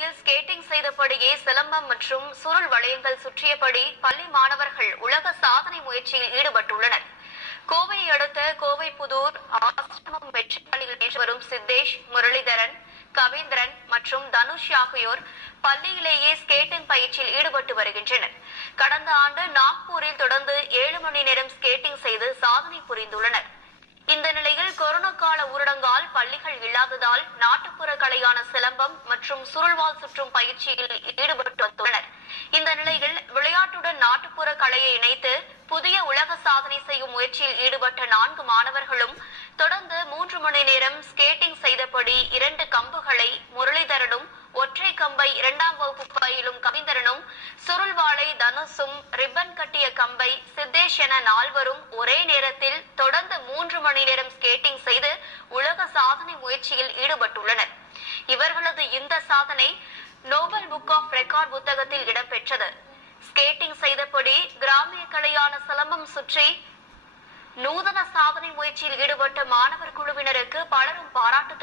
பள்ளியில் ஸ்கேட்டிங் செய்தபடியே சிலம்பம் மற்றும் சுருள் வளையங்கள் சுற்றியபடி பள்ளி மாணவர்கள் உலக சாதனை முயற்சியில் ஈடுபட்டுள்ளனர். கோவையை அடுத்த கோவைப்புதூர் ஆசிரமம் வெற்றி பள்ளியில் நேற்று வரும் சித்தேஷ், முரளிதரன், கவேந்திரன் மற்றும் தனுஷ் ஆகியோர் பள்ளியிலேயே ஸ்கேட்டிங் பயிற்சியில் ஈடுபட்டு வருகின்றனர். கடந்த ஆண்டு நாக்பூரில் தொடர்ந்து 7 மணி நேரம் ஸ்கேட்டிங் செய்து சாதனை புரிந்துள்ளனர். இந்த நிலையில் கொரோனா கால ஊரடங்கால் பள்ளிகள் இல்லாததால் நாட்டுப்புற கலையான சிலம்பம் மற்றும் சுருள்வாள் சுற்றும் பயிற்சியில் ஈடுபட்டு வந்துள்ளனர். இந்த நிலையில் விளையாட்டுடன் நாட்டுப்புற கலையை இணைத்து புதிய உலக சாதனை செய்யும் முயற்சியில் ஈடுபட்ட 4 மாணவர்களும் தொடர்ந்து 3 மணி நேரம் ஸ்கேட்டிங் செய்தபடி 2 கம்புகளை முரளிதரனும், ஒற்றை கம்பை 2ஆம் வகுப்பு பயிலும் கவிந்தரனும், சுருள்வாளை தனுஷும், ரிப்பன் கட்டிய கம்பை சித்தேஷ் என 4வரும் ஒரே நேரத்தில் தொடர்ந்து 3 மணி நேரம் ஸ்கேட்டிங் செய்து உலக சாதனை முயற்சியில் ஈடுபட்டுள்ளனர். இவர்களது இந்த சாதனை நோபல் புக் ஆஃப் ரெக்கார்ட் புத்தகத்தில் இடம்பெற்றது. ஸ்கேட்டிங் செய்தபடி கிராமிய கலையான சிலம்பம் சுற்றி நூதன சாதனை முயற்சியில் ஈடுபட்ட மாணவர் குழுவினருக்கு பலரும் பாராட்டு